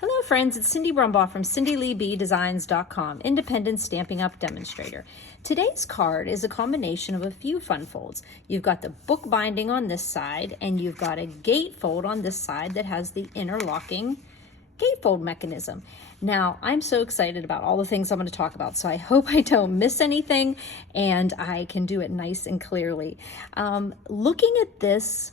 Hello friends, it's Cindy Brumbaugh from CindyLeeBDesigns.com, independent Stampin' Up! Demonstrator. Today's card is a combination of a few fun folds. You've got the book binding on this side, and you've got a gatefold on this side that has the interlocking gatefold mechanism. Now, I'm so excited about all the things I'm going to talk about, so I hope I don't miss anything and I can do it nice and clearly. Looking at this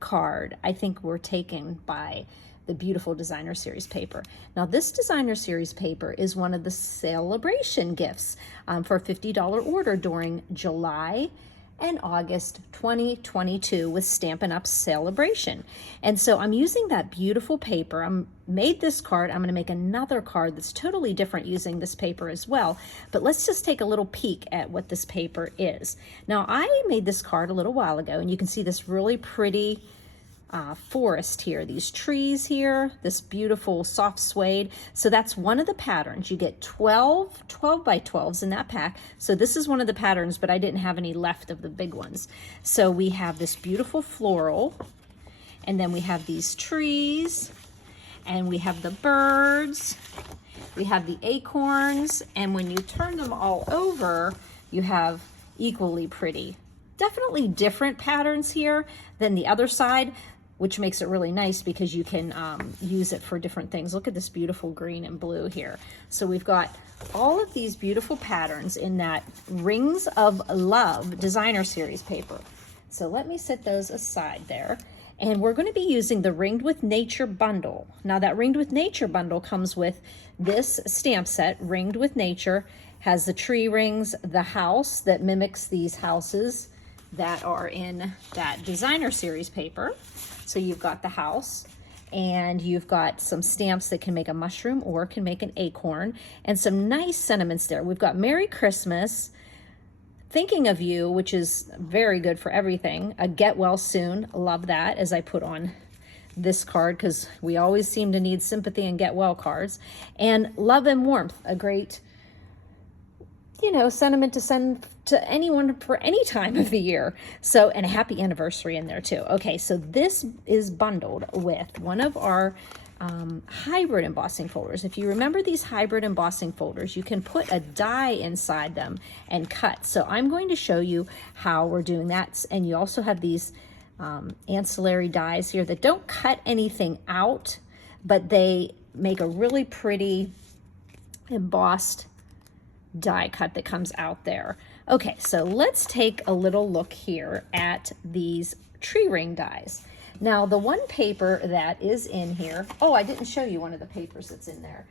card, I think we're taken by the beautiful designer series paper. Now this designer series paper is one of the celebration gifts for a $50 order during July and August 2022 with Stampin' Up! Celebration. And so I'm using that beautiful paper. I made this card. I'm going to make another card that's totally different using this paper as well. But let's just take a little peek at what this paper is. Now I made this card a little while ago, and you can see this really pretty forest here, these trees here, this beautiful soft suede. So that's one of the patterns. You get 12 by 12s in that pack. So this is one of the patterns, but I didn't have any left of the big ones. So we have this beautiful floral, and then we have these trees, and we have the birds, we have the acorns, and when you turn them all over, you have equally pretty. Definitely different patterns here than the other side, which makes it really nice because you can use it for different things. Look at this beautiful green and blue here. So we've got all of these beautiful patterns in that Rings of Love designer series paper. So let me set those aside there. And we're going to be using the Ringed with Nature bundle. Now that Ringed with Nature bundle comes with this stamp set, Ringed with Nature, has the tree rings, the house that mimics these houses that are in that designer series paper. So you've got the house, and you've got some stamps that can make a mushroom or can make an acorn, and some nice sentiments there. We've got Merry Christmas, Thinking of You, which is very good for everything, a Get Well Soon, love that, as I put on this card because we always seem to need sympathy and get well cards, and Love and Warmth, a great sentiment to send to anyone for any time of the year. So, and a happy anniversary in there too. Okay, so this is bundled with one of our hybrid embossing folders. If you remember these hybrid embossing folders, you can put a die inside them and cut. So I'm going to show you how we're doing that. And you also have these ancillary dies here that don't cut anything out, but they make a really pretty embossed die cut that comes out there. Okay, so let's take a little look here at these tree ring dies. Now the one paper that is in here, oh, I didn't show you one of the papers that's in there.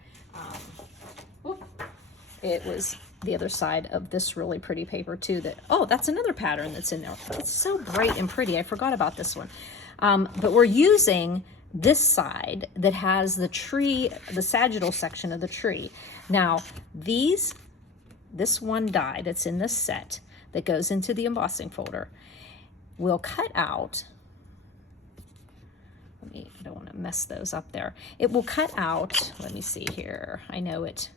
It was the other side of this really pretty paper too that's another pattern that's in there. It's so bright and pretty, I forgot about this one. But we're using this side that has the tree, the sagittal section of the tree. Now this one die that's in this set that goes into the embossing folder will cut out, I don't want to mess those up there. It will cut out, let me see here, I know it,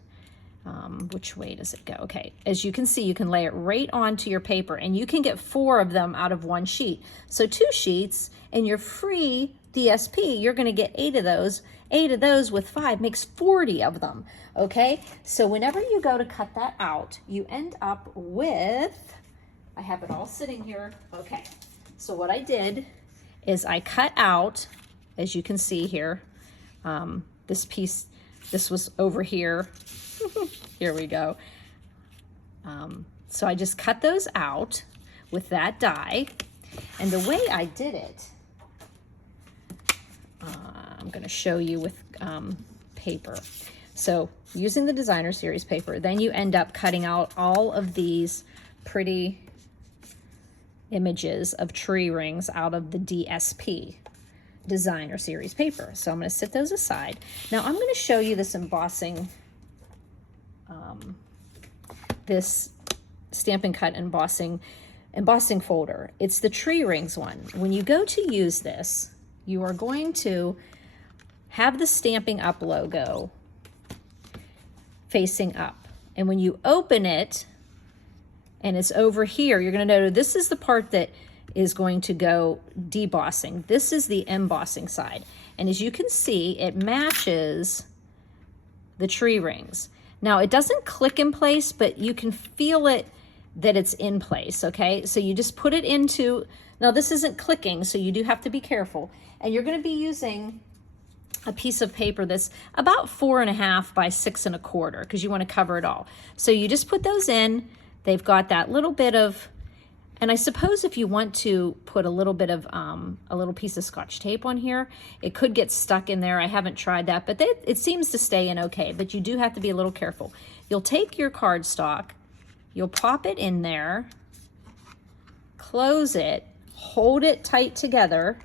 which way does it go? Okay, as you can see, you can lay it right onto your paper, and you can get 4 of them out of one sheet. So 2 sheets, and your free DSP, you're going to get 8 of those. 8 of those with 5 makes 40 of them. Okay, so whenever you go to cut that out, you end up with, I have it all sitting here. Okay, so what I did is I cut out, as you can see here, this piece, this was over here. Here we go. So I just cut those out with that die, and the way I did it, I'm going to show you with paper. So using the designer series paper, then you end up cutting out all of these pretty images of tree rings out of the DSP, designer series paper. So I'm going to set those aside. Now I'm going to show you this embossing, this Stampin' Cut embossing folder. It's the tree rings one. When you go to use this, you are going to have the Stampin' Up! Logo facing up. And when you open it, and it's over here, you're going to notice this is the part that is going to go debossing. This is the embossing side. And as you can see, it matches the tree rings. Now it doesn't click in place, but you can feel it that it's in place, okay? So you just put it into, now this isn't clicking, so you do have to be careful. And you're gonna be using a piece of paper that's about 4.5 by 6.25, because you want to cover it all. So you just put those in. They've got that little bit of, and I suppose if you want to put a little bit of a little piece of Scotch tape on here, it could get stuck in there. I haven't tried that, but it seems to stay in okay, but you do have to be a little careful. You'll take your cardstock, you'll pop it in there, close it, hold it tight together,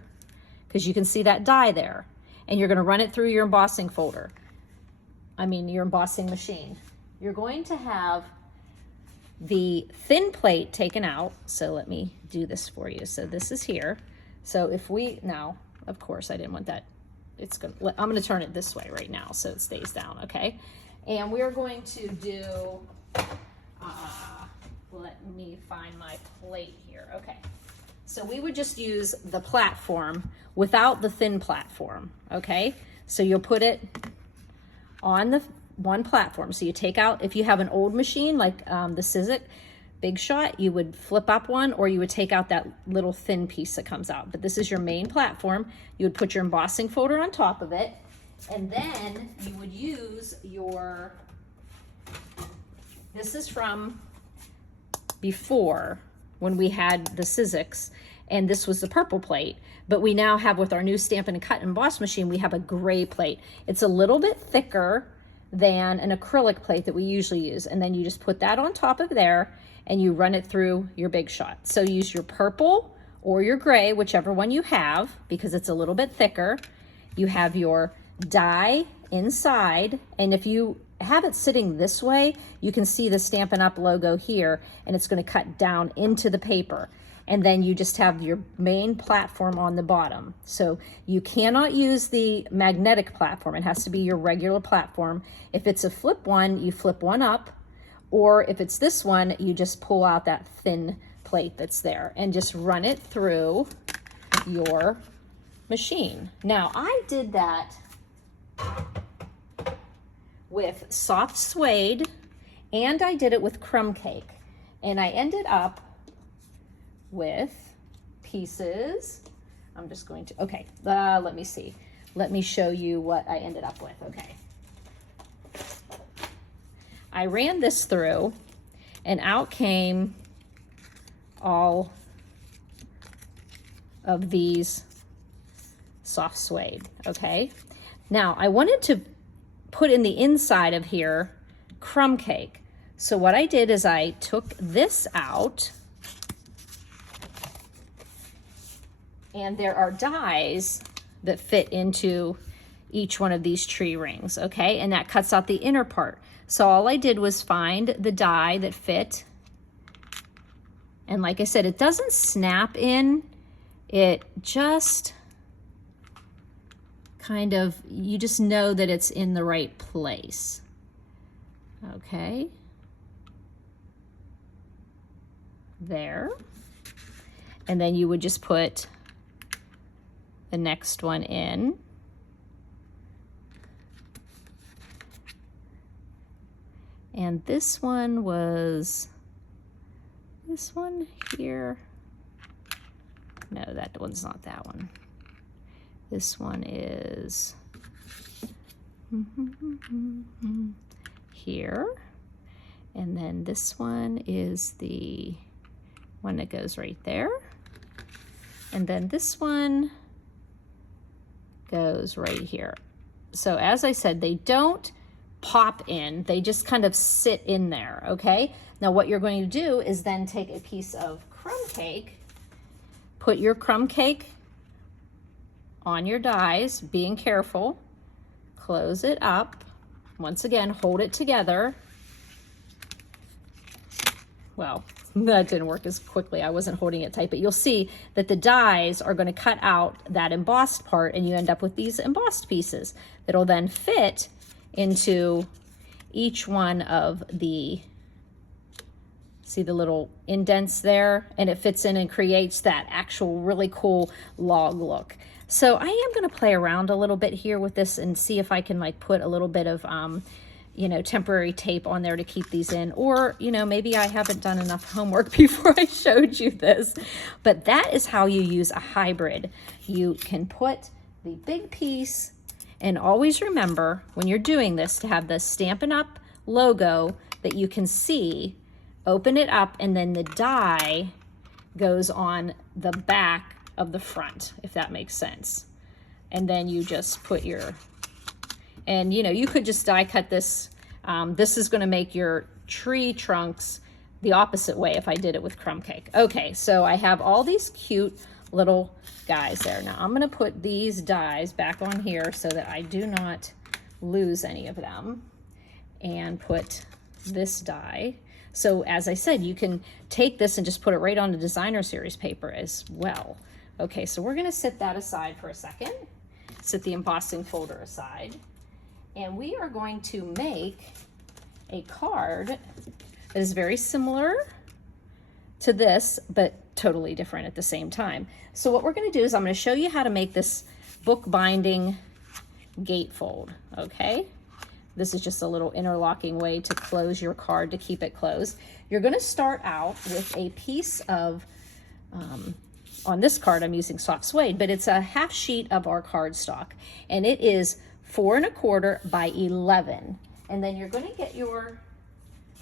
because you can see that die there. And you're going to run it through your embossing folder. Your embossing machine. You're going to have the thin plate taken out. So let me do this for you. So this is here. So if we, now, of course, I didn't want that. I'm going to turn it this way right now so it stays down, okay? And we're going to do, let me find my plate here. Okay. So we would just use the platform without the thin platform, okay? So you'll put it on the one platform. So you take out, if you have an old machine like the Sizzix Big Shot, you would flip up one, or you would take out that little thin piece that comes out. But this is your main platform. You would put your embossing folder on top of it, and then you would use your, this is from before, when we had the Sizzix, and this was the purple plate, but we now have, with our new Stampin' and Cut and Emboss machine, we have a gray plate. It's a little bit thicker than an acrylic plate that we usually use, and then you just put that on top of there, and you run it through your Big Shot. So use your purple or your gray, whichever one you have, because it's a little bit thicker. You have your die inside, and if you have it sitting this way, you can see the Stampin' Up! Logo here, and it's going to cut down into the paper. And then you just have your main platform on the bottom. So you cannot use the magnetic platform. It has to be your regular platform. If it's a flip one, you flip one up, or if it's this one, you just pull out that thin plate that's there and just run it through your machine. Now, I did that with soft suede, and I did it with crumb cake, and I ended up with pieces. I'm just going to, okay, let me see. Let me show you what I ended up with, okay. I ran this through, and out came all of these soft suede, okay? Now, I wanted to put in the inside of here crumb cake. So what I did is I took this out, and there are dies that fit into each one of these tree rings, okay? And that cuts out the inner part. So all I did was find the die that fit. And like I said, it doesn't snap in. It just kind of, you just know that it's in the right place. Okay. There. And then you would just put the next one in. And this one was this one here. No, that one's not that one. This one is here. And then this one is the one that goes right there. And then this one goes right here. So as I said, they don't pop in, they just kind of sit in there, okay? Now what you're going to do is then take a piece of crumb cake, put your crumb cake on your dies, being careful, close it up, once again, hold it together. Well, that didn't work as quickly. I wasn't holding it tight, but you'll see that the dies are going to cut out that embossed part, and you end up with these embossed pieces that'll then fit into each one of the, see the little indents there, and it fits in and creates that actual really cool log look. So I am going to play around a little bit here with this and see if I can like put a little bit of, you know, temporary tape on there to keep these in. Or, you know, maybe I haven't done enough homework before I showed you this. But that is how you use a hybrid. You can put the big piece, and always remember when you're doing this to have the Stampin' Up! Logo that you can see, open it up, and then the die goes on the back of the front, if that makes sense. And then you just put your, and you know, you could just die cut this. This is going to make your tree trunks the opposite way if I did it with crumb cake. Okay, so I have all these cute little guys there. Now I'm going to put these dies back on here so that I do not lose any of them, and put this die. So as I said, you can take this and just put it right on the designer series paper as well. Okay, so we're going to set that aside for a second. Set the embossing folder aside. And we are going to make a card that is very similar to this, but totally different at the same time. So what we're going to do is I'm going to show you how to make this book binding gatefold, okay? This is just a little interlocking way to close your card to keep it closed. You're going to start out with a piece of, on this card I'm using soft suede, but it's a half sheet of our cardstock, and it is 4 1/4 by 11. And then you're going to get your,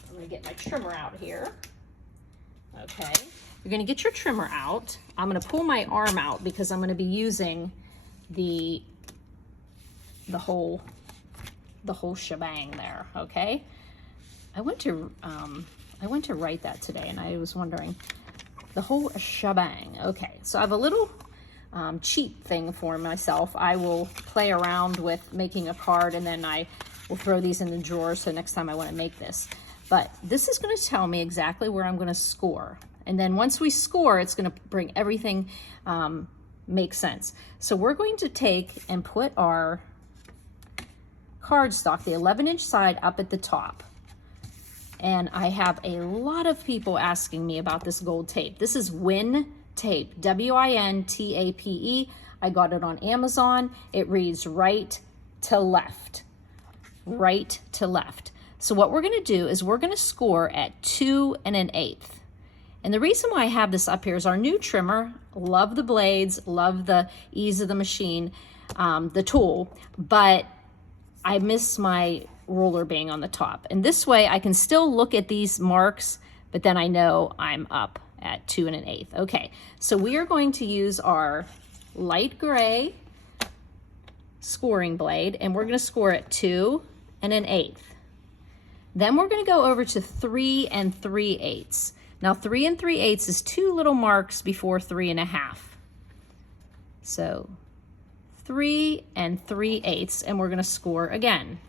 I'm going to get my trimmer out here. Okay, you're going to get your trimmer out. I'm going to pull my arm out because I'm going to be using the whole shebang there. Okay, I went to write that today, and I was wondering, the whole shebang. Okay, so I have a little cheat thing for myself. I will play around with making a card, and then I will throw these in the drawer so next time I want to make this. But this is going to tell me exactly where I'm going to score, and then once we score, it's going to bring everything make sense. So we're going to take and put our cardstock, the 11-inch side, up at the top. And I have a lot of people asking me about this gold tape. This is Win tape, W-I-N-T-A-P-E. I got it on Amazon. It reads right to left, right to left. So what we're going to do is we're going to score at 2 1/8. And the reason why I have this up here is our new trimmer. Love the blades, love the ease of the machine, the tool, but I miss my ruler being on the top. And this way I can still look at these marks, but then I know I'm up at 2 1/8. Okay, so we are going to use our light gray scoring blade, and we're going to score at 2 1/8. Then we're going to go over to 3 3/8. Now 3 3/8 is 2 little marks before 3 1/2. So 3 3/8, and we're going to score again.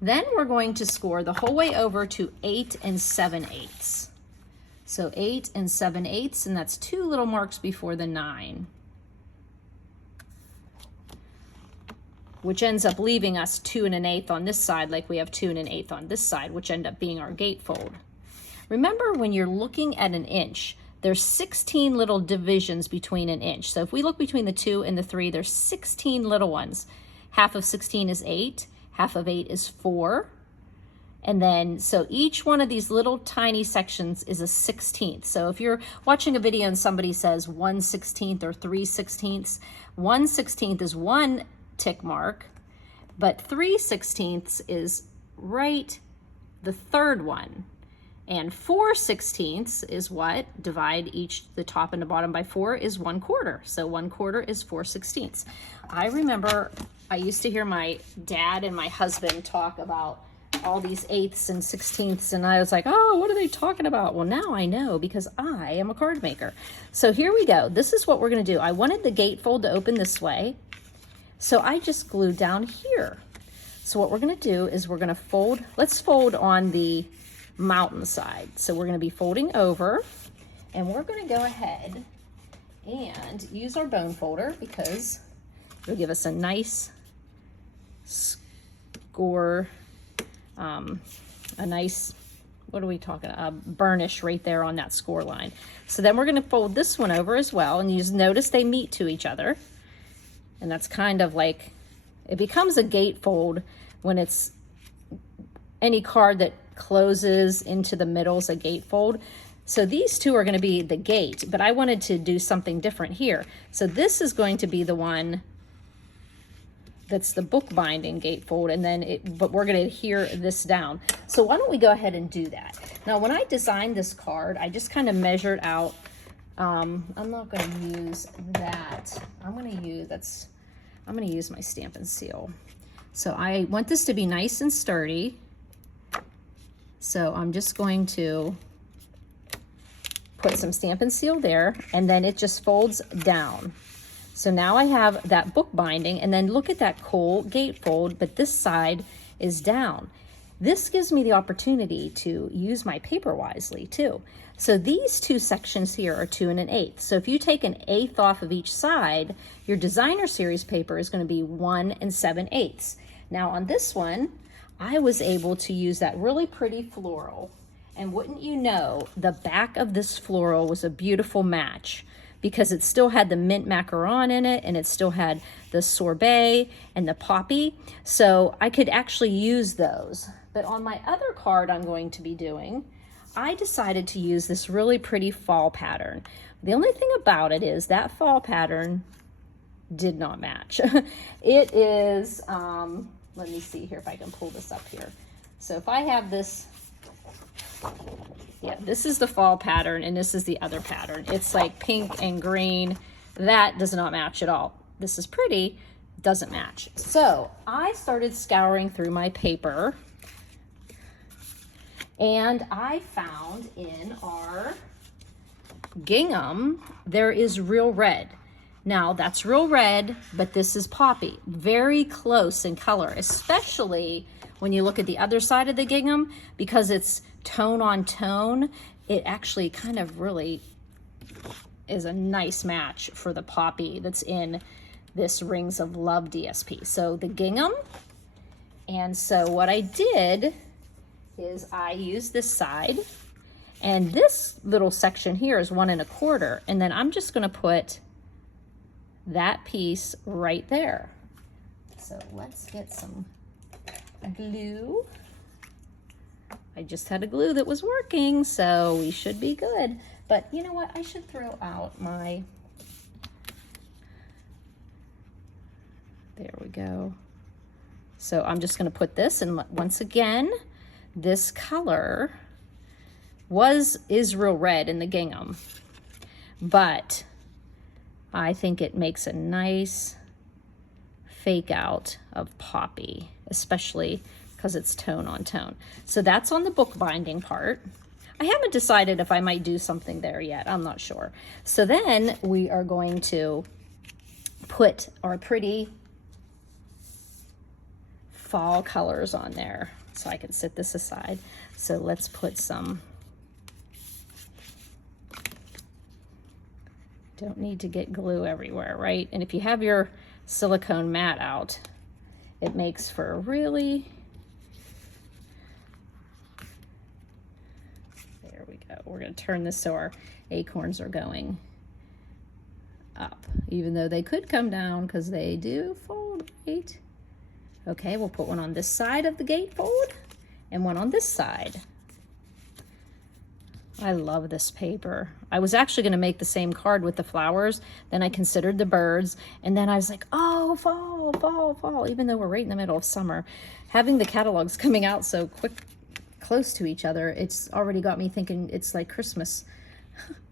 Then we're going to score the whole way over to 8 7/8. So 8 7/8, and that's 2 little marks before the 9, which ends up leaving us 2 1/8 on this side, like we have 2 1/8 on this side, which end up being our gatefold. Remember, when you're looking at an inch, there's 16 little divisions between an inch. So if we look between the 2 and the 3, there's 16 little ones. Half of 16 is 8, half of 8 is 4. And then, so each one of these little tiny sections is a 16th. So if you're watching a video and somebody says 1/16 or 3/16, 1/16 is 1 tick mark, but 3/16 is right the third one. And 4/16 is what? Divide each, the top and the bottom, by 4 is 1/4. So 1/4 is 4/16. I remember I used to hear my dad and my husband talk about all these 8ths and 16ths, and I was like, oh, what are they talking about? Well, now I know, because I am a card maker. So here we go. This is what we're going to do. I wanted the gatefold to open this way, so I just glued down here. So what we're going to do is we're going to fold. Let's fold on the mountain side. So we're going to be folding over, and we're going to go ahead and use our bone folder because it'll give us a nice score, a nice what are we talking, burnish right there on that score line. So then we're going to fold this one over as well, and you just notice they meet to each other. And that's kind of like, it becomes a gatefold when it's any card that closes into the middle is a gatefold. So these two are going to be the gate, but I wanted to do something different here. So this is going to be the one that's the bookbinding gatefold, and then but we're going to adhere this down. So why don't we go ahead and do that? Now, when I designed this card, I just kind of measured out. I'm not going to use that. I'm going to use my Stampin' Seal. So I want this to be nice and sturdy. So I'm just going to put some Stampin' Seal there, and then it just folds down. So now I have that bookbinding, and then look at that cool gatefold, but this side is down. This gives me the opportunity to use my paper wisely too. So these two sections here are 2 1/8. So if you take 1/8 off of each side, your designer series paper is going to be 1 7/8. Now on this one, I was able to use that really pretty floral. And wouldn't you know, the back of this floral was a beautiful match because it still had the mint macaron in it, and it still had the sorbet and the poppy. So I could actually use those. But on my other card I'm going to be doing, I decided to use this really pretty fall pattern. The only thing about it is that fall pattern did not match. It is, let me see here if I can pull this up here. So if I have this, yeah, this is the fall pattern, and this is the other pattern. It's like pink and green. That does not match at all. This is pretty, doesn't match. So I started scouring through my paper, and I found in our gingham, there is real red. Now that's real red, but this is poppy. Very close in color, especially when you look at the other side of the gingham, because it's tone on tone, it actually kind of really is a nice match for the poppy that's in this Rings of Love DSP. So the gingham, and so what I did is I used this side, and this little section here is 1 1/4, and then I'm just gonna put that piece right there. So let's get some glue. I just had a glue that was working, so we should be good. But you know what? I should throw out my, there we go. So I'm just going to put this, and once again, this color is real red in the gingham, but I think it makes a nice fake out of poppy, especially because it's tone on tone. So that's on the bookbinding part. I haven't decided if I might do something there yet. I'm not sure. So then we are going to put our pretty fall colors on there. So I can set this aside. So let's put some, don't need to get glue everywhere, right? And if you have your silicone mat out, it makes for a really, there we go. We're going to turn this so our acorns are going up, even though they could come down because they do fold, right? Okay, we'll put one on this side of the gatefold and one on this side. I love this paper. I was actually going to make the same card with the flowers. Then I considered the birds. And then I was like, oh, fall, fall, fall. Even though we're right in the middle of summer. Having the catalogs coming out so quick, close to each other, it's already got me thinking it's like Christmas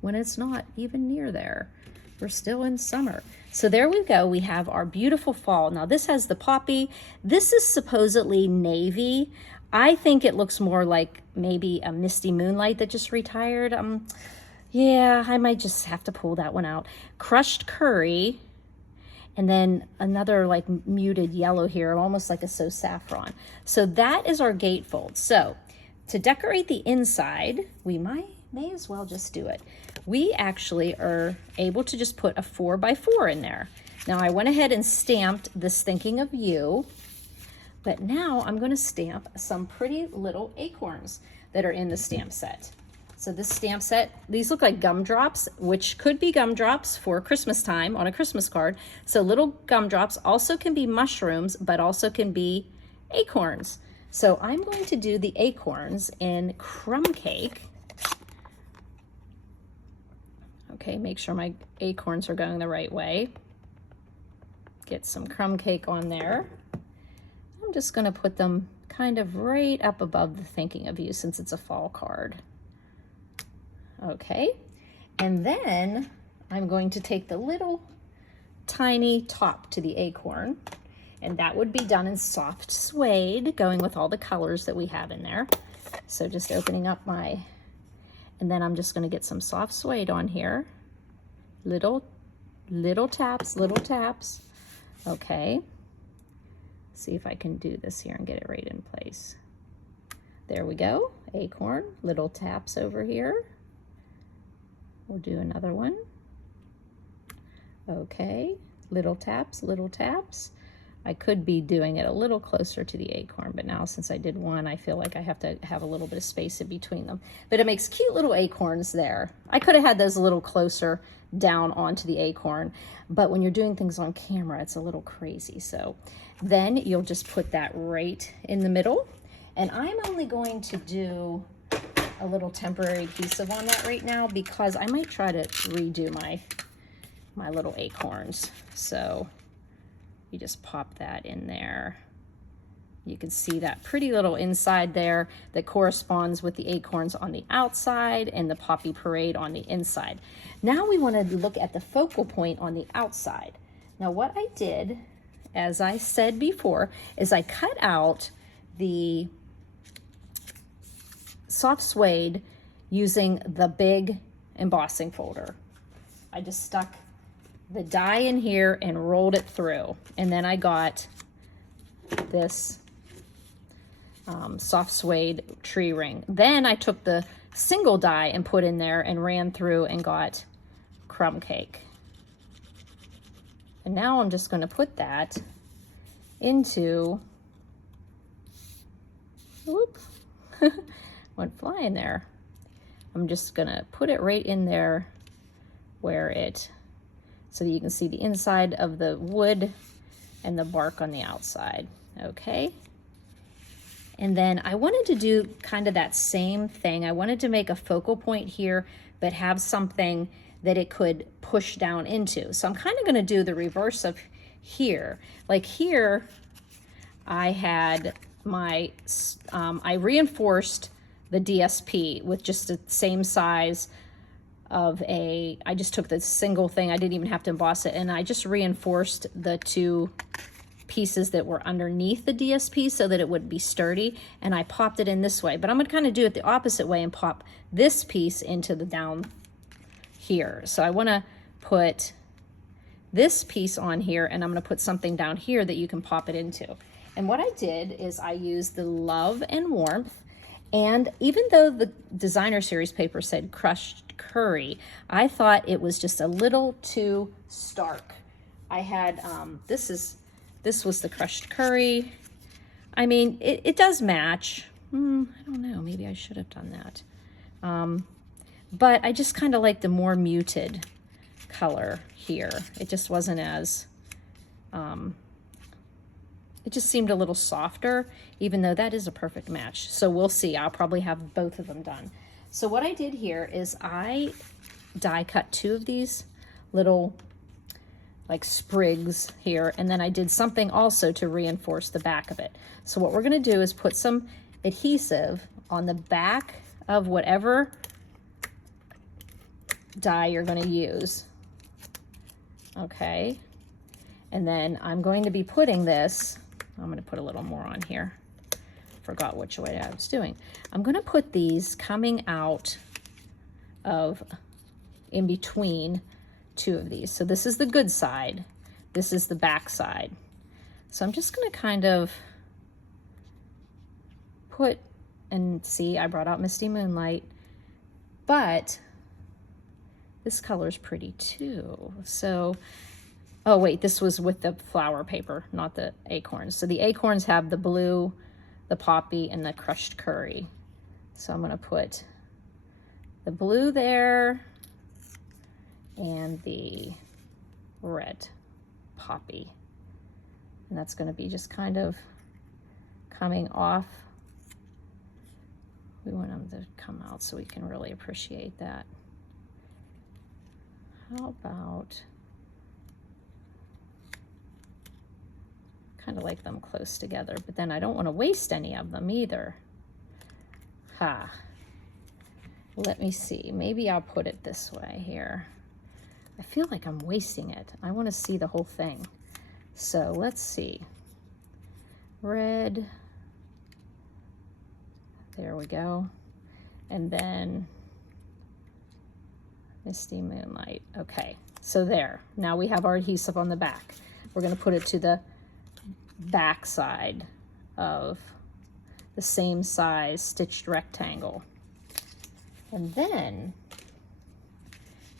when it's not even near there. We're still in summer. So there we go. We have our beautiful fall. Now this has the poppy. This is supposedly navy. I think it looks more like maybe a misty moonlight that just retired. Yeah, I might just have to pull that one out. Crushed curry, and then another like muted yellow here, almost like a so saffron. So that is our gatefold. So to decorate the inside, we may as well just do it. We actually are able to just put a 4x4 in there. Now I went ahead and stamped this thinking of you, but now I'm going to stamp some pretty little acorns. that are in the stamp set. So this stamp set, these look like gumdrops, which could be gumdrops for Christmas time on a Christmas card. So little gumdrops also can be mushrooms, but also can be acorns. So I'm going to do the acorns in crumb cake. Okay, make sure my acorns are going the right way. Get some crumb cake on there. I'm just going to put them kind of right up above the thinking of you since it's a fall card. Okay, and then I'm going to take the little tiny top to the acorn, and that would be done in soft suede, going with all the colors that we have in there. So just opening up my, and then I'm just going to get some soft suede on here. Little taps, little taps. Okay. See if I can do this here and get it right in place. There we go. Acorn, little taps over here. We'll do another one. Okay, little taps, little taps. I could be doing it a little closer to the acorn, but now since I did one, I feel like I have to have a little bit of space in between them. But it makes cute little acorns there. I could have had those a little closer down onto the acorn, but when you're doing things on camera, it's a little crazy. So then you'll just put that right in the middle. And I'm only going to do a little temporary adhesive on that right now because I might try to redo my little acorns. So you just pop that in there. You can see that pretty little inside there that corresponds with the acorns on the outside and the poppy parade on the inside. Now we want to look at the focal point on the outside. Now what I did, as I said before, is I cut out the soft suede using the big embossing folder. I just stuck the die in here and rolled it through, and then I got this soft suede tree ring. Then I took the single die and put in there and ran through and got crumb cake. And now I'm just going to put that into, whoop, went flying there. I'm just going to put it right in there where it, so that you can see the inside of the wood and the bark on the outside. Okay. And then I wanted to do kind of that same thing. I wanted to make a focal point here, but have something that it could push down into. So I'm kind of going to do the reverse of here. Like here, I had my, I reinforced the DSP with just the same size of a, I just took the single thing, I didn't even have to emboss it, and I just reinforced the two pieces that were underneath the DSP so that it would be sturdy, and I popped it in this way. But I'm going to kind of do it the opposite way and pop this piece into the down here. So I want to put this piece on here, and I'm going to put something down here that you can pop it into. And what I did is I used the Love and Warmth, and even though the designer series paper said crushed curry, I thought it was just a little too stark. I had, this was the crushed curry. I mean, it does match. I don't know, maybe I should have done that. But I just kind of like the more muted color here. It just wasn't as, it just seemed a little softer, even though that is a perfect match. So we'll see, I'll probably have both of them done. So what I did here is I die cut two of these little like sprigs here, and then I did something also to reinforce the back of it. So what we're gonna do is put some adhesive on the back of whatever die you're gonna use. Okay, and then I'm going to be putting this, I'm gonna put a little more on here. Forgot which way I was doing. I'm gonna put these coming out of in between two of these. So this is the good side, this is the back side. So I'm just gonna kind of put, and see, I brought out Misty Moonlight, but this color's pretty too. So, oh wait, this was with the flower paper, not the acorns. So the acorns have the blue, the poppy, and the crushed curry. So I'm gonna put the blue there and the red poppy. And that's gonna be just kind of coming off. We want them to come out so we can really appreciate that. How about, kind of like them close together, but then I don't want to waste any of them either. Let me see, maybe I'll put it this way here. I feel like I'm wasting it. I want to see the whole thing. So let's see. Red. There we go. And then Misty Moonlight. Okay, so there. Now we have our adhesive on the back. We're going to put it to the back side of the same size stitched rectangle. And then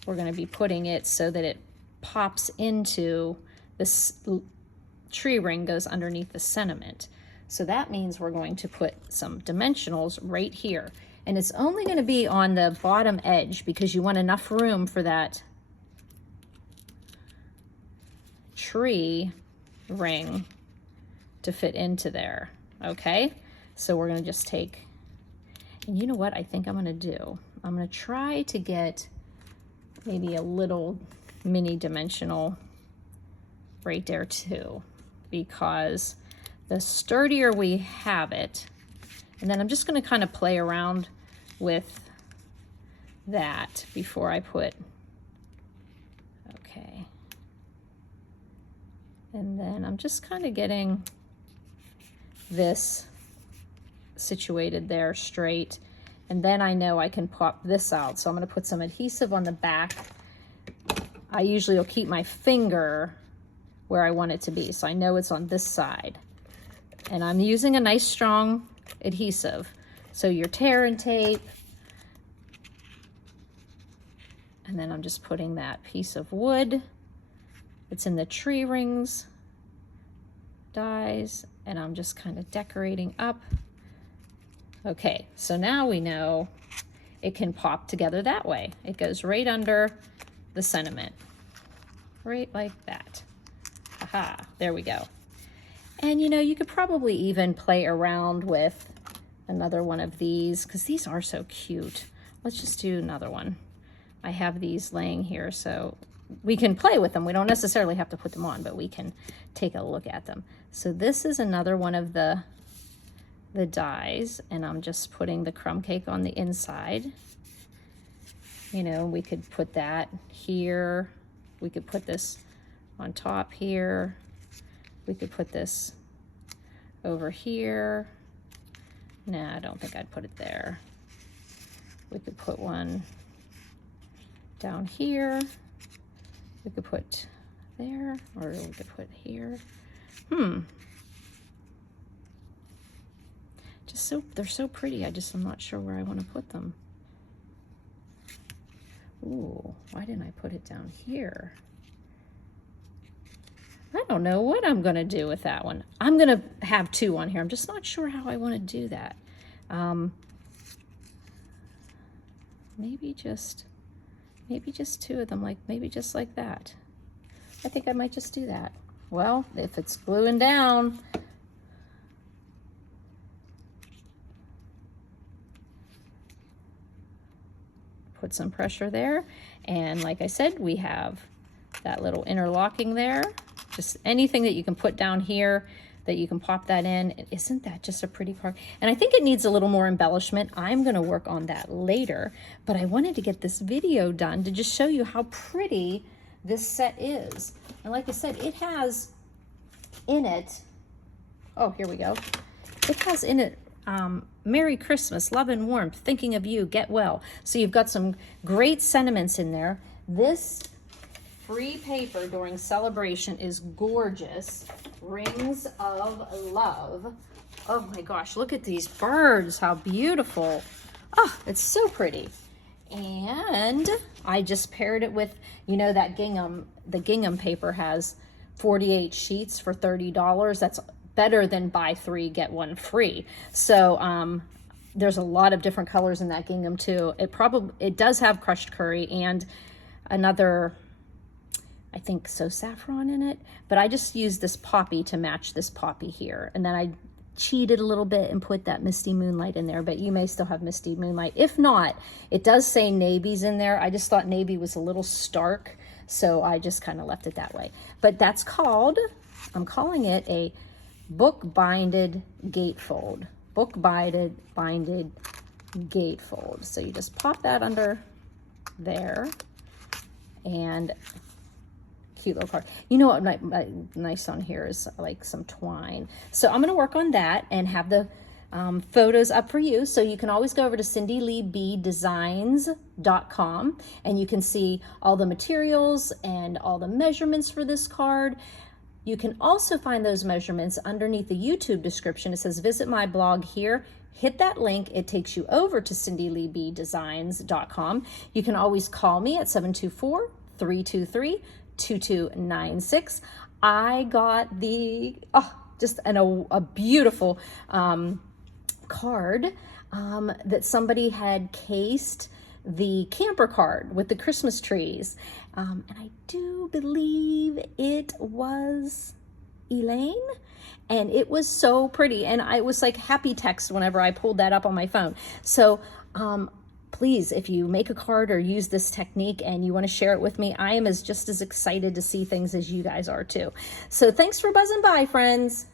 we're going to be putting it so that it pops into this tree ring, goes underneath the sentiment. So that means we're going to put some dimensionals right here. And it's only going to be on the bottom edge because you want enough room for that tree ring to fit into there. Okay, so we're going to just take, and you know what I think I'm going to do? I'm going to try to get maybe a little mini dimensional right there too, because the sturdier we have it, and then I'm just going to kind of play around with that before I put, okay. And then I'm just kind of getting this situated there straight. And then I know I can pop this out. So I'm going to put some adhesive on the back. I usually will keep my finger where I want it to be. So I know it's on this side. And I'm using a nice strong adhesive. So your tear and tape. And then I'm just putting that piece of wood. It's in the tree rings dies. And I'm just kind of decorating up. Okay, so now we know it can pop together that way. It goes right under the sentiment. Right like that. Aha, there we go. And you know, you could probably even play around with another one of these because these are so cute. Let's just do another one. I have these laying here so we can play with them. We don't necessarily have to put them on, but we can take a look at them. So this is another one of the dies, and I'm just putting the crumb cake on the inside. You know, we could put that here. We could put this on top here. We could put this over here. Nah, I don't think I'd put it there. We could put one down here. We could put there, or we could put here. Just so, they're so pretty. I'm not sure where I want to put them. Ooh, why didn't I put it down here? I don't know what I'm going to do with that one. I'm going to have two on here. I'm just not sure how I want to do that. Maybe just two of them, like maybe just like that. I think I might just do that. Well, if it's gluing down, put some pressure there. And like I said, we have that little interlocking there. Just anything that you can put down here that you can pop that in. Isn't that just a pretty card? And I think it needs a little more embellishment. I'm gonna work on that later, but I wanted to get this video done to just show you how pretty this set is. And like I said, it has in it, oh, here we go. It has in it, Merry Christmas, love and warmth, thinking of you, get well. So you've got some great sentiments in there. This free paper during celebration is gorgeous. Rings of Love. Oh my gosh, look at these birds, how beautiful. Oh, it's so pretty. And I just paired it with, you know, that gingham, the gingham paper has 48 sheets for $30. That's better than buy three, get one free. So There's a lot of different colors in that gingham too. It does have crushed curry and another, I think, so saffron in it, but I just used this poppy to match this poppy here. And then I cheated a little bit and put that Misty Moonlight in there, but you may still have Misty Moonlight. If not, it does say navy's in there. I just thought navy was a little stark, so I just kind of left it that way. But that's called, I'm calling it a book-binded gatefold. Book-binded gatefold. So you just pop that under there, and cute little card. You know what nice on here is like some twine. So I'm going to work on that and have the photos up for you. So you can always go over to cindyleeBdesigns.com and you can see all the materials and all the measurements for this card. You can also find those measurements underneath the YouTube description. It says visit my blog here. Hit that link. It takes you over to cindyleeBdesigns.com. You can always call me at 724-323-2296. I got the, just a beautiful card that somebody had cased the camper card with the Christmas trees. And I do believe it was Elaine, and it was so pretty. And I was like happy text whenever I pulled that up on my phone. So please, if you make a card or use this technique and you want to share it with me, I am just as excited to see things as you guys are too. So thanks for buzzing by, friends.